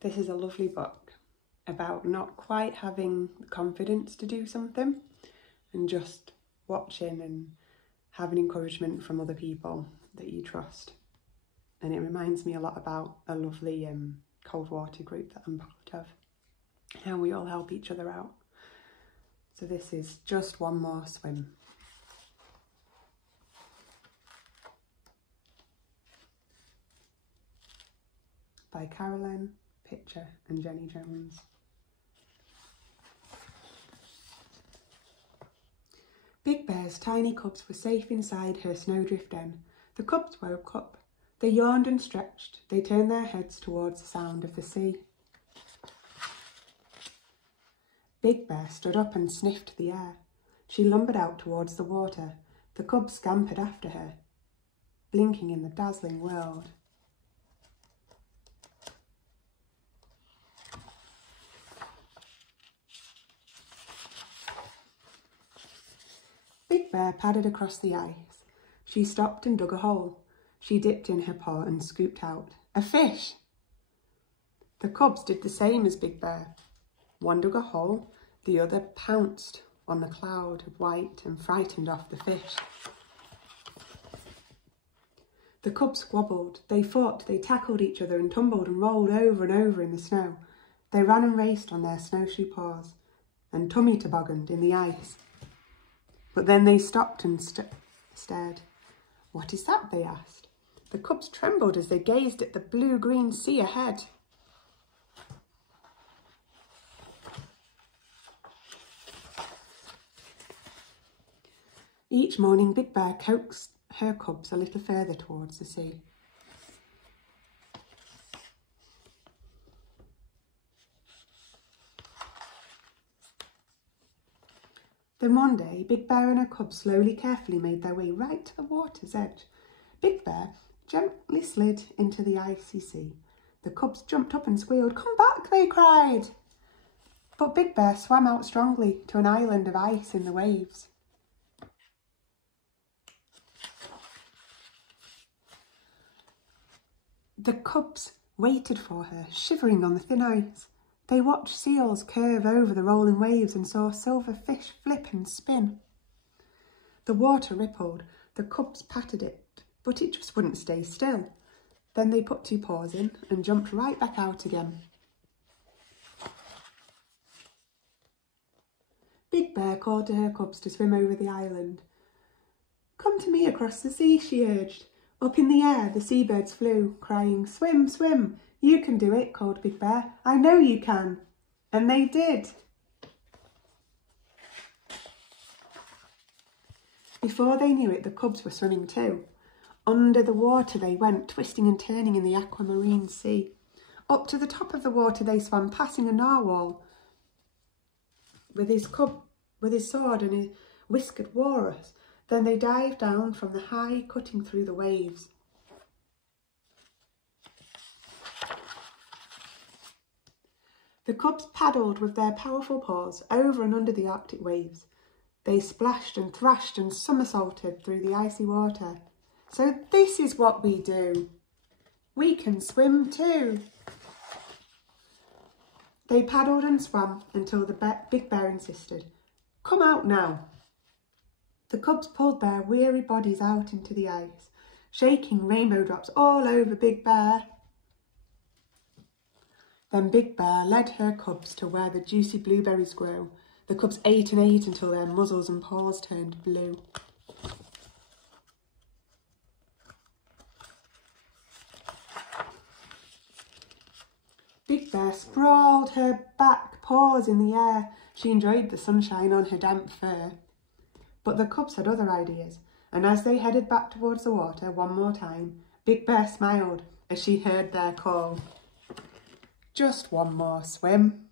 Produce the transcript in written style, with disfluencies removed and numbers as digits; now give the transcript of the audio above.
This is a lovely book about not quite having the confidence to do something and just watching and having encouragement from other people that you trust. And it reminds me a lot about a lovely cold water group that I'm part of, how we all help each other out. So this is Just One More Swim. By Carolyn Pitcher and Jenny Jones. Big Bear's tiny cubs were safe inside her snowdrift den. The cubs woke up. They yawned and stretched. They turned their heads towards the sound of the sea. Big Bear stood up and sniffed the air. She lumbered out towards the water. The cubs scampered after her, blinking in the dazzling world. Big Bear padded across the ice. She stopped and dug a hole. She dipped in her paw and scooped out a fish. The cubs did the same as Big Bear. One dug a hole, the other pounced on the cloud of white and frightened off the fish. The cubs squabbled, they fought, they tackled each other and tumbled and rolled over and over in the snow. They ran and raced on their snowshoe paws and tummy tobogganed in the ice. But then they stopped and stared. "What is that?" they asked. The cubs trembled as they gazed at the blue-green sea ahead. Each morning, Big Bear coaxed her cubs a little further towards the sea. Then one day, Big Bear and her cubs slowly, carefully made their way right to the water's edge. Big Bear gently slid into the icy sea. The cubs jumped up and squealed. "Come back," they cried. But Big Bear swam out strongly to an island of ice in the waves. The cubs waited for her, shivering on the thin ice. They watched seals curve over the rolling waves and saw silver fish flip and spin. The water rippled. The cubs patted it, but it just wouldn't stay still. Then they put two paws in and jumped right back out again. Big Bear called to her cubs to swim over the island. "Come to me across the sea," she urged. Up in the air, the seabirds flew, crying, "Swim, swim! You can do it," called Big Bear. "I know you can." And they did. Before they knew it, the cubs were swimming too. Under the water they went, twisting and turning in the aquamarine sea. Up to the top of the water they swam, passing a narwhal with his sword and a whiskered walrus. Then they dived down from the high, cutting through the waves. The cubs paddled with their powerful paws over and under the Arctic waves. They splashed and thrashed and somersaulted through the icy water. So this is what we do. We can swim too. They paddled and swam until the Big Bear insisted, "Come out now." The cubs pulled their weary bodies out into the ice, shaking rainbow drops all over Big Bear. Then Big Bear led her cubs to where the juicy blueberries grow. The cubs ate and ate until their muzzles and paws turned blue. Big Bear sprawled her back paws in the air. She enjoyed the sunshine on her damp fur. But the cubs had other ideas, and as they headed back towards the water one more time, Big Bear smiled as she heard their call. Just one more swim.